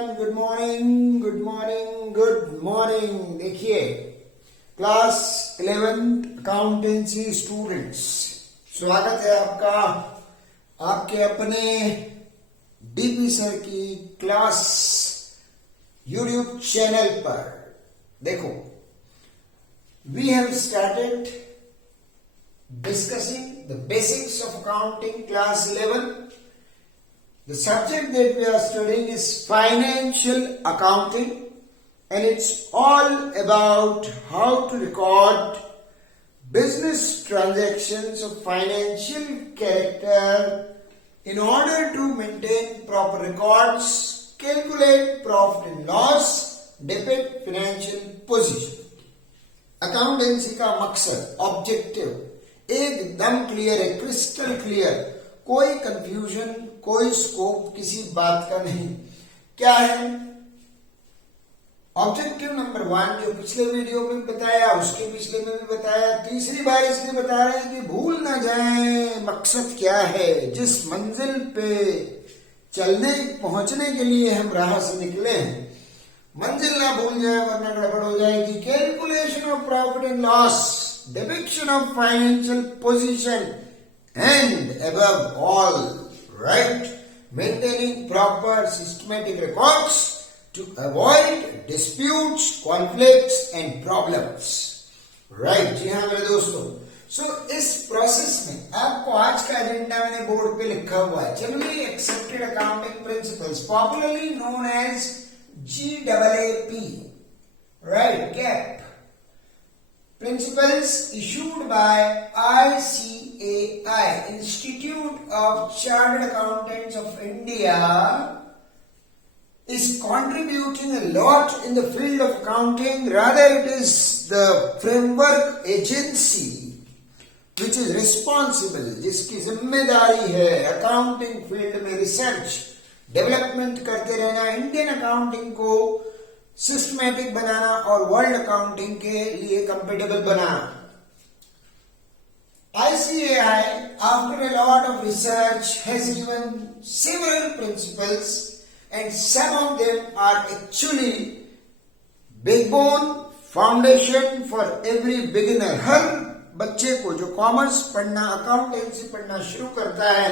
Everyone, good morning good morning good morning. देखिए class 11th accountancy students, स्वागत है आपका आपके अपने डीपी सर की क्लास यूट्यूब चैनल पर। देखो, we have started discussing the basics of accounting class 11. The subject that we are studying is financial accounting, and it's all about how to record business transactions of financial character in order to maintain proper records, calculate profit and loss, depict financial position. Accountancy का मकसद, objective एकदम clear है, crystal clear, कोई confusion, कोई scope किसी बात का नहीं। क्या है ऑब्जेक्टिव नंबर 1, जो पिछले वीडियो में बताया, उसके पिछले में भी बताया, तीसरी बार इसलिए बता रहे हैं कि भूल ना जाए मकसद क्या है, जिस मंजिल पे पहुंचने के लिए हम राह से निकले हैं, मंजिल ना भूल जाए वरना गड़बड़ हो जाएगी। Calculation of profit and loss, depiction of financial position, and above all, right, maintaining proper systematic records to avoid disputes, conflicts and problems. Right, जी हाँ मेरे दोस्तों। इस प्रोसेस में आपको आज का एजेंडा मैंने बोर्ड पे लिखा हुआ है, generally accepted accounting principles, popularly known as GAAP, right, GAAP principles issued by ICAI, Institute of Chartered Accountants of India, is contributing a lot in the field of accounting. Rather, it is the framework agency which is responsible, जिसकी जिम्मेदारी है accounting field में research development करते रहना, Indian accounting को systematic बनाना और world accounting के लिए compatible banana. ICAI, after a lot of research, has given several principles, and some of them are actually backbone foundation for every beginner. हर बच्चे को जो कॉमर्स पढ़ना, अकाउंटेंसी पढ़ना शुरू करता है,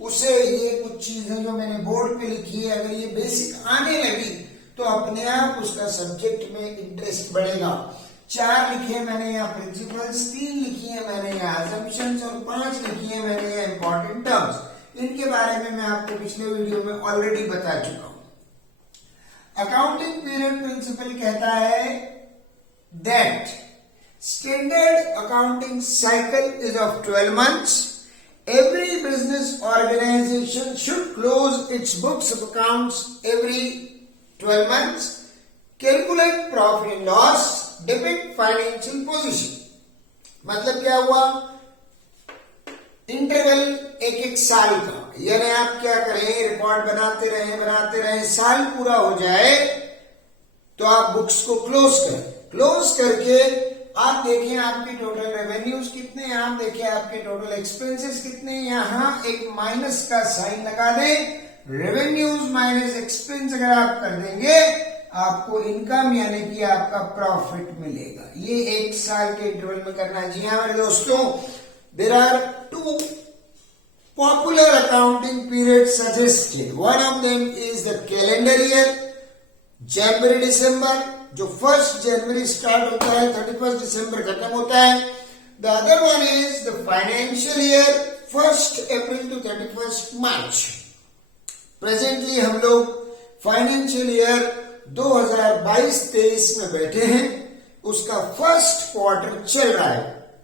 उसे ये कुछ चीजें जो मैंने बोर्ड पे लिखी है, अगर ये बेसिक आने लगी तो अपने आप उसका सब्जेक्ट में इंटरेस्ट बढ़ेगा। 4 लिखे हैं मैंने यहाँ प्रिंसिपल्स, 3 लिखी है मैंने यहाँ असम्पशंस और 5 लिखी है मैंने यहाँ इंपॉर्टेंट टर्म्स। इनके बारे में मैं आपको पिछले वीडियो में ऑलरेडी बता चुका हूं। अकाउंटिंग पीरियड प्रिंसिपल कहता है that standard accounting cycle is of 12 months. Every business organization should close its books of accounts every 12 months, calculate profit and loss, depict financial position. मतलब क्या हुआ, इंटरवल एक साल का, यानी आप क्या करें, रिकॉर्ड बनाते रहे, साल पूरा हो जाए तो आप बुक्स को क्लोज करें। क्लोज करके आप देखें आपके टोटल रेवेन्यूज कितने हैं, आप देखें आपके टोटल एक्सपेंसेस कितने हैं, यहां एक माइनस का साइन लगा दें। रेवेन्यूज माइनस एक्सपेंस अगर आप कर देंगे, आपको इनकम यानी कि आपका प्रॉफिट मिलेगा। ये 1 साल के इंटरवल में करना है। जी हाँ मेरे दोस्तों, there are 2 popular accounting period suggested. One of them is the calendar year, जनवरी दिसंबर, जो 1 जनवरी स्टार्ट होता है, 31 दिसंबर खत्म होता है। The other one is the financial year, 1 April to 31 March. Presently हम लोग फाइनेंशियल ईयर 2022-23 में बैठे हैं, उसका फर्स्ट क्वार्टर चल रहा है,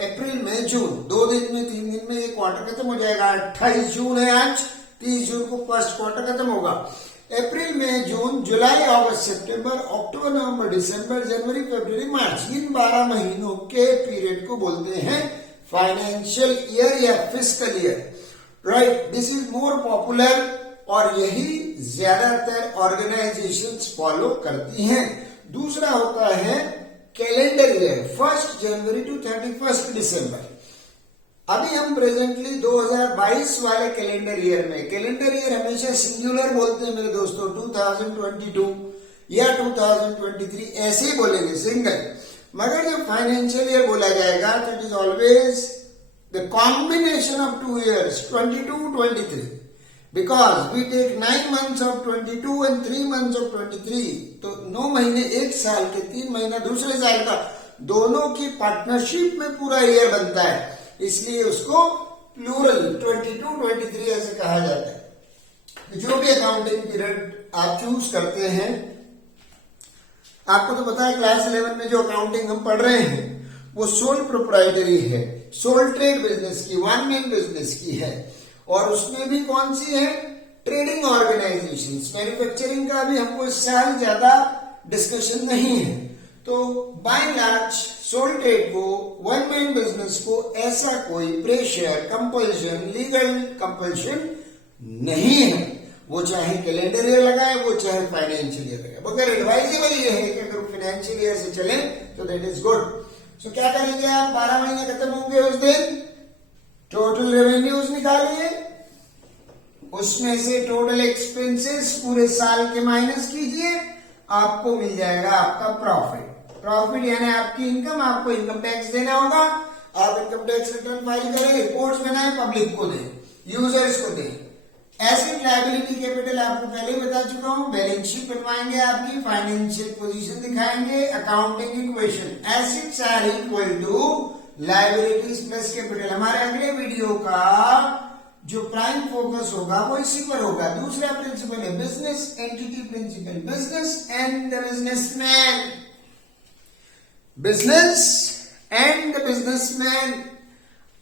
अप्रैल में जून, 2 दिन में 3 दिन में ये क्वार्टर खत्म हो जाएगा। 28 जून है आज, 30 जून को फर्स्ट क्वार्टर खत्म होगा। अप्रैल में जून, जुलाई, अगस्त, सितंबर, अक्टूबर, नवंबर, दिसंबर, जनवरी, फरवरी, मार्च, इन 12 महीनों के पीरियड को बोलते हैं फाइनेंशियल ईयर या fiscal year, right. This is more popular और यही ज्यादातर ऑर्गेनाइजेशंस फॉलो करती हैं। दूसरा होता है कैलेंडर ईयर, 1 जनवरी टू 31 दिसंबर। अभी हम प्रेजेंटली 2022 वाले कैलेंडर ईयर में, कैलेंडर ईयर हमेशा सिंगुलर बोलते हैं मेरे दोस्तों, 2022 या 2023 ऐसे ही बोलेंगे सिंगल, मगर जब फाइनेंशियल ईयर बोला जाएगा तो it is always the combination of 2 years 22-23, because we take 9 months of 22 and 3 months of 23, तो 9 महीने एक साल के, 3 महीना दूसरे साल का, दोनों की पार्टनरशिप में पूरा ईयर बनता है, इसलिए उसको प्लूरल 22-23 ऐसे कहा जाता है। जो भी अकाउंटिंग पीरियड आप चूज करते हैं, आपको तो पता है क्लास 11 में जो अकाउंटिंग हम पढ़ रहे हैं वो सोल प्रोप्राइटरी है, सोल ट्रेड बिजनेस की, वन मैन बिजनेस की है, और उसमें भी कौन सी है, ट्रेडिंग ऑर्गेनाइजेशंस। मैन्युफैक्चरिंग का भी हमको इस साल ज्यादा डिस्कशन नहीं है, तो बाय लार्ज सोल ट्रेड को, वन मैन बिजनेस को ऐसा कोई प्रेशर, कंपल्शन, लीगल कंपल्शन नहीं है, वो चाहे कैलेंडर ईयर लगाए, वो चाहे फाइनेंशियल ईयर लगाए, मगर एडवाइजेबल ये है कि अगर फाइनेंशियल ईयर से चले तो दैट इज गुड। सो क्या करेंगे आप, 12 महीने खत्म होंगे उस दिन, टोटल रेवेन्यूज निकालिए, उसमें से टोटल एक्सपेंसेस पूरे साल के माइनस कीजिए, आपको मिल जाएगा आपका प्रॉफिट। प्रॉफिट यानी आपकी इनकम, आपको इनकम टैक्स देना होगा, आप इनकम टैक्स रिटर्न फाइल करें, रिपोर्ट्स बनाए, पब्लिक को दें, यूजर्स को दें। एसेट लायबिलिटी कैपिटल आपको पहले ही बता चुका हूं, बैलेंस शीट बनवाएंगे, आपकी फाइनेंशियल पोजीशन दिखाएंगे, accounting equation, assets are equal to liabilities plus capital. हमारे अगले वीडियो का जो प्राइम फोकस होगा वो इसी पर होगा। दूसरा प्रिंसिपल है business entity principle, business and the businessman, business and the businessman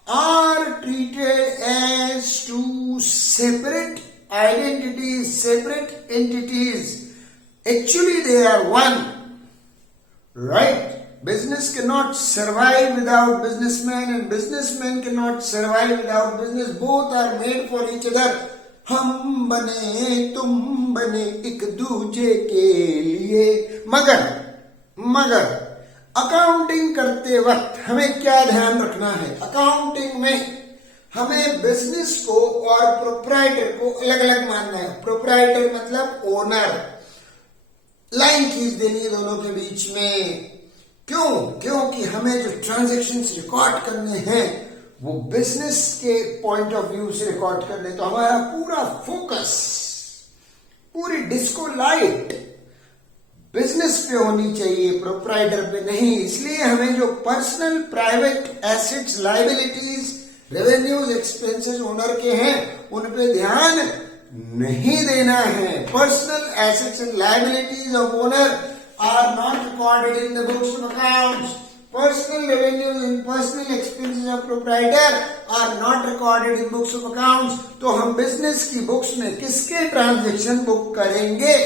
are treated as two separate identities, separate entities. Actually they are one, right? Business cannot survive without businessman and businessman cannot survive without business. Both are made for each other. हम बने तुम बने एक दूजे के लिए, मगर accounting करते वक्त हमें क्या ध्यान रखना है, अकाउंटिंग में हमें बिजनेस को और प्रोप्राइटर को अलग अलग मानना है। प्रोप्राइटर मतलब ओनर, लाइन खींच देनी है दोनों के बीच में। क्योंकि हमें जो ट्रांजैक्शंस रिकॉर्ड करने हैं वो बिजनेस के पॉइंट ऑफ व्यू से रिकॉर्ड करने, तो हमारा पूरा फोकस, पूरी डिस्को लाइट बिजनेस पे होनी चाहिए, प्रोप्राइटर पे नहीं। इसलिए हमें जो personal private assets, liabilities, revenues, expenses owner के हैं उन पे ध्यान नहीं देना है। Personal assets and liabilities of owner are not recorded in the books of accounts. Personal revenues and personal expenses of proprietor are not recorded in books of accounts. तो हम बिजनेस की बुक्स में किसके ट्रांजेक्शन बुक करेंगे?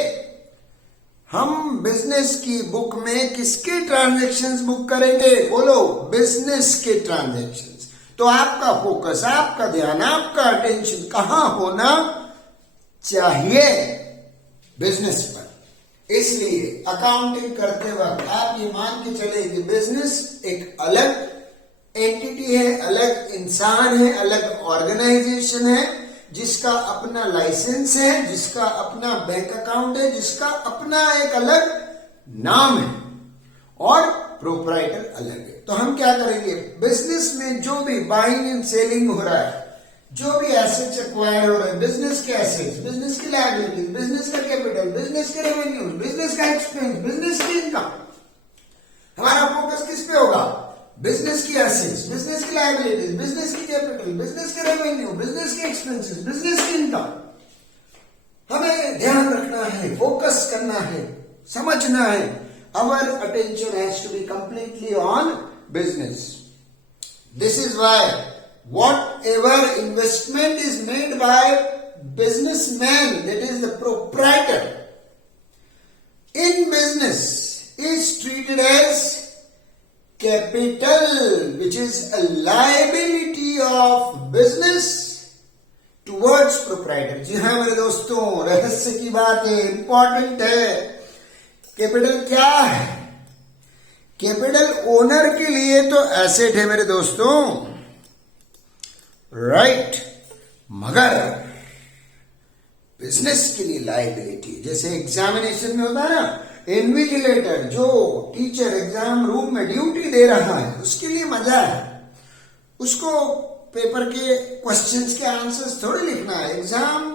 हम business की book में किसके ट्रांजैक्शंस बुक करेंगे? बोलो, बिजनेस के ट्रांजैक्शंस। तो आपका फोकस, आपका ध्यान, आपका अटेंशन कहां होना चाहिए? बिजनेस पर। इसलिए अकाउंटिंग करते वक्त आप ये मान के चले कि बिजनेस एक अलग एंटिटी है, अलग इंसान है, अलग ऑर्गेनाइजेशन है, जिसका अपना लाइसेंस है, जिसका अपना बैंक अकाउंट है, जिसका अपना एक अलग नाम है, और प्रोप्राइटर अलग है। तो हम क्या करेंगे, बिजनेस में जो भी बाइंग एंड सेलिंग हो रहा है, जो भी एसेट्स एक्वायर हो रहे हैं, बिजनेस के एसेट्स, बिजनेस की लायबिलिटीज, बिजनेस का कैपिटल, बिजनेस के रेवेन्यूज, बिजनेस का एक्सपेंस, बिजनेस की इनकम, हमारा फोकस किस पे होगा? बिजनेस की एसेट्स, बिजनेस की लायबिलिटीज, बिजनेस की कैपिटल, बिजनेस के रेवेन्यू, बिजनेस के एक्सपेंसेस, बिजनेस की इनकम। हमें ध्यान रखना है, फोकस करना है, समझना है। Our attention has to be completely on business. This is why whatever investment is made by businessman, that is the proprietor in business, is treated as capital, which is a liability of business towards proprietor. जी हाँ मेरे दोस्तों, रहस्य की बात है, important है। Capital क्या है? कैपिटल ओनर के लिए तो एसेट है मेरे दोस्तों, राइट। मगर बिजनेस के लिए लायबिलिटी, जैसे एग्जामिनेशन में होता है ना, इन्विजिलेटर जो टीचर एग्जाम रूम में ड्यूटी दे रहा है उसके लिए मजा है, उसको पेपर के क्वेश्चंस के आंसर्स थोड़ी लिखना है। एग्जाम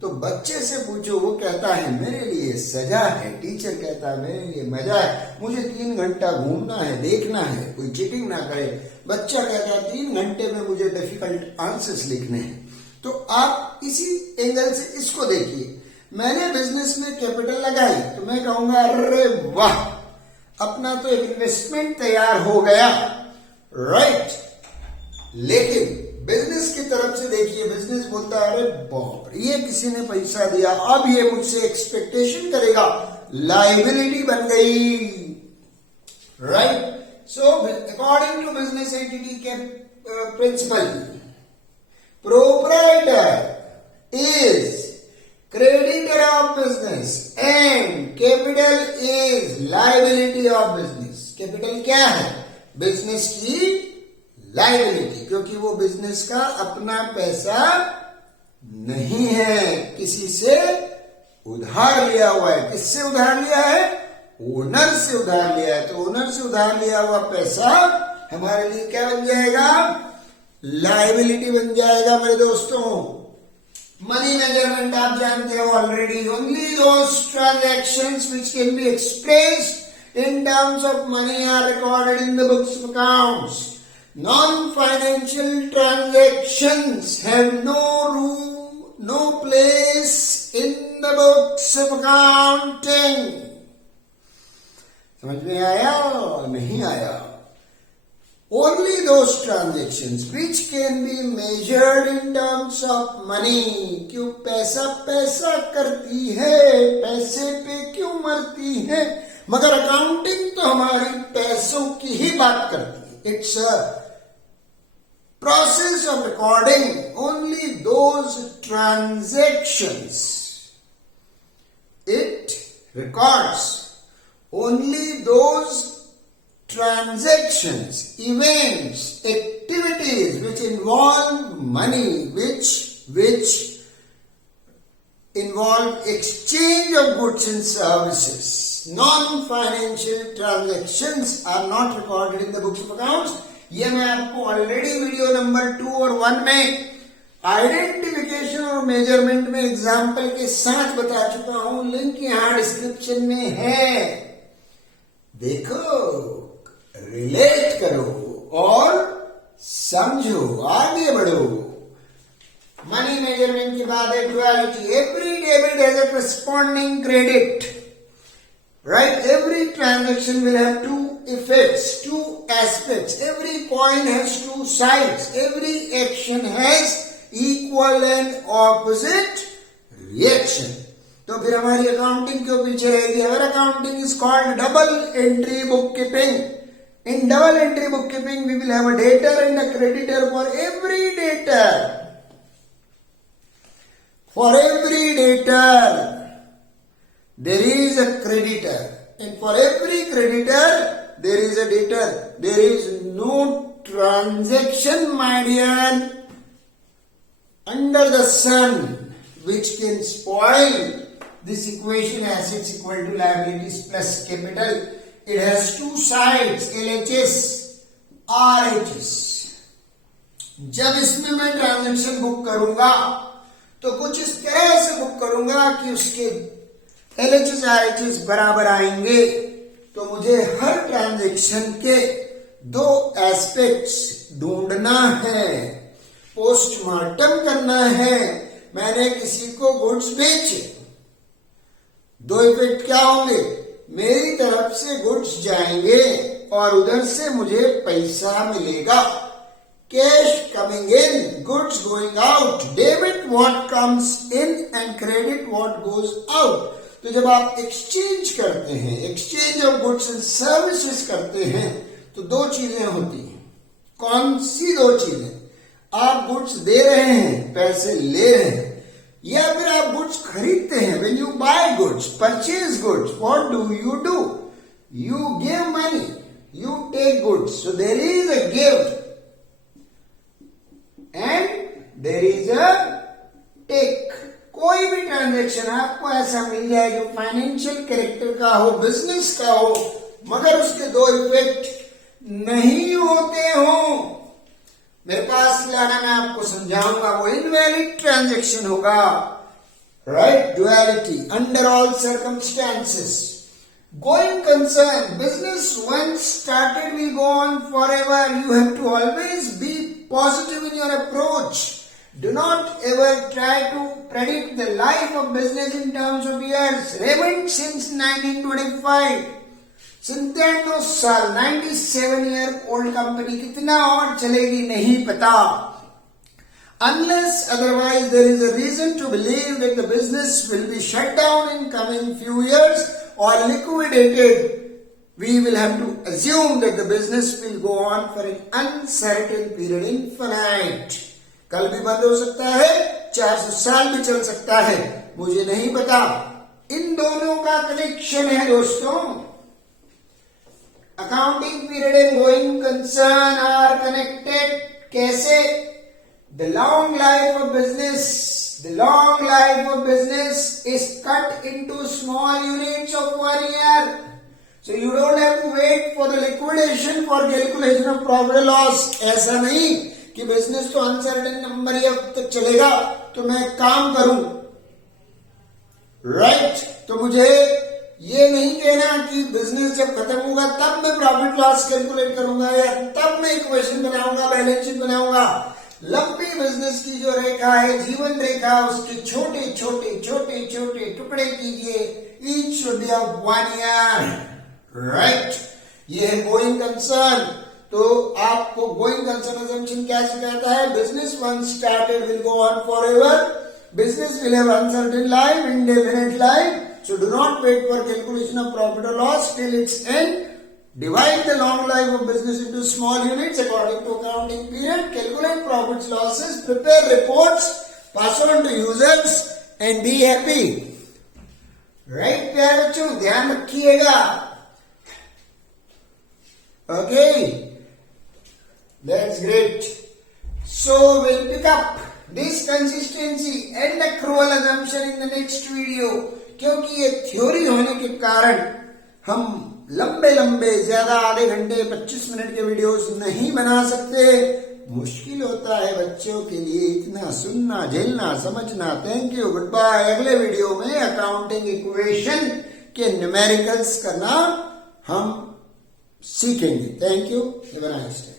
तो बच्चे से पूछो, वो कहता है मेरे लिए सजा है, टीचर कहता है मेरे लिए मजा है, मुझे 3 घंटा घूमना है, देखना है, कोई चीटिंग ना करे। बच्चा कहता है 3 घंटे में मुझे डिफिकल्ट आंसर्स लिखने हैं। तो आप इसी एंगल से इसको देखिए। मैंने बिजनेस में कैपिटल लगाई तो मैं कहूंगा अरे वाह, अपना तो एक इन्वेस्टमेंट तैयार हो गया, राइट। लेकिन बिजनेस की तरफ से देखिए, बिजनेस बोलता है अरे बाप रे, ये किसी ने पैसा दिया, अब ये मुझसे एक्सपेक्टेशन करेगा, लायबिलिटी बन गई, right. So according to business entity के principle, proprietor is creditor of business and capital is liability of business। Capital क्या है? बिजनेस की लायबिलिटी, क्योंकि वो बिजनेस का अपना पैसा नहीं है, किसी से उधार लिया हुआ है। किससे उधार लिया है? ओनर से उधार लिया है। तो ओनर से उधार लिया हुआ पैसा हमारे लिए क्या बन जाएगा? लायबिलिटी बन जाएगा मेरे दोस्तों। मनी मेजरमेंट आप जानते हो already, only those transactions which can be expressed in terms of money are recorded in the books of accounts. Non financial transactions have no room, no place in the books of accounting. समझ में आया? नहीं आया? Only those transactions which can be measured in terms of money। क्यों? पैसा पैसा करती है, पैसे पे क्यों मरती है? मगर अकाउंटिंग तो हमारी पैसों की ही बात करती है। It's a process of recording only those transactions. It records only those transactions, events, activities which involve money, which involve exchange of goods and services. Non-financial transactions are not recorded in the books of accounts। ये मैं आपको already video number 2 और 1 में identification और measurement में example के साथ बता चुका हूं। लिंक यहां डिस्क्रिप्शन में है, देखो, रिलेट करो और समझो, आगे बढ़ो। मनी मेजरमेंट के बाद है duality. Every debit has a corresponding credit, right. Every transaction will have 2 effects, 2 aspects। Every coin has 2 sides। Every action has equal and opposite reaction। तो फिर हमारी अकाउंटिंग क्यों पीछे रहेगी? Our accounting is called double entry book keeping. In double entry bookkeeping, we will have a debtor and a creditor for every debtor. For every debtor, there is a creditor, and for every creditor, there is a debtor. There is no transaction, my dear, under the sun which can spoil this equation assets equal to liabilities plus capital. It has 2 sides, LHS, RHS। जब इसमें मैं transaction book करूंगा तो कुछ इस तरह से book करूंगा कि उसके LHS, RHS बराबर आएंगे। तो मुझे हर ट्रांजैक्शन के 2 एस्पेक्ट्स ढूंढना है, पोस्टमार्टम करना है। मैंने किसी को गुड्स बेचे, 2 इफेक्ट क्या होंगे? मेरी तरफ से गुड्स जाएंगे और उधर से मुझे पैसा मिलेगा। Cash coming in, goods going out. Debit what comes in and credit what goes out. तो जब आप एक्सचेंज करते हैं, exchange of goods and services करते हैं, तो 2 चीजें होती हैं। कौन सी 2 चीजें? आप गुड्स दे रहे हैं, पैसे ले रहे हैं, या फिर आप गुड्स खरीदते हैं। When you buy goods, purchase goods, what do? You give money, you take goods। So there is a give and there is a take. कोई भी ट्रांजैक्शन आपको ऐसा मिल जाए जो फाइनेंशियल कैरेक्टर का हो, बिजनेस का हो, मगर उसके दो इफेक्ट नहीं होते हो, मेरे पास लाना, मैं आपको समझाऊंगा, वो इनवैलिड ट्रांजैक्शन होगा। Right, duality under all circumstances. Going concern, business once started will go on forever. You have to always be positive in your approach. Do not ever try to predict the life of business in terms of years. Raymond since 1925. Nintendo साल 97-year-old company कितना और चलेगी नहीं पता. Unless otherwise there is a reason to believe that the business will be shut down in coming few years or liquidated, we will have to assume that the business will go on for an uncertain period, infinite. कल भी बंद हो सकता है, 400 साल भी चल सकता है, मुझे नहीं पता. इन दोनों का कनेक्शन है दोस्तों. Accounting period and going concern are connected. कैसे? The long life of business is cut into small units of 1 year. So you don't have to wait for the liquidation for calculation of profit or loss. ऐसा नहीं कि business तो uncertain number ही अब तक चलेगा तो मैं काम करूं. राइट, तो मुझे ये नहीं कहना कि बिजनेस जब खत्म होगा तब मैं प्रॉफिट लॉस कैलकुलेट करूंगा या तब मैं इक्वेशन बनाऊंगा, बैलेंस शीट बनाऊंगा. लंबी बिजनेस की जो रेखा है, जीवन रेखा, उसके छोटे छोटे छोटे छोटे टुकड़े कीजिए. Each should be of 1 year. Right, ये है गोइंग कंसर्न. तो आपको गोइंग कंसर्न अजम्पशन क्या सिखाता है? Business once started will go on forever. Business will have uncertain life, indefinite life. So do not wait for calculation of profit or loss till its end. Divide the long life of business into small units according to accounting period. Calculate profits, losses, prepare reports, pass on to users and be happy. Right, प्यारे बच्चों, ध्यान रखिएगा. Okay, that's great. So we'll pick up this consistency and accrual assumption in the next video. क्योंकि ये theory होने के कारण हम लंबे लंबे ज्यादा आधे घंटे 25 मिनट के वीडियोस नहीं बना सकते. मुश्किल होता है बच्चों के लिए इतना सुनना, झेलना, समझना. Thank you, good bye. अगले वीडियो में अकाउंटिंग इक्वेशन के न्यूमेरिकल्स करना हम सीखेंगे. Thank you, have a nice day.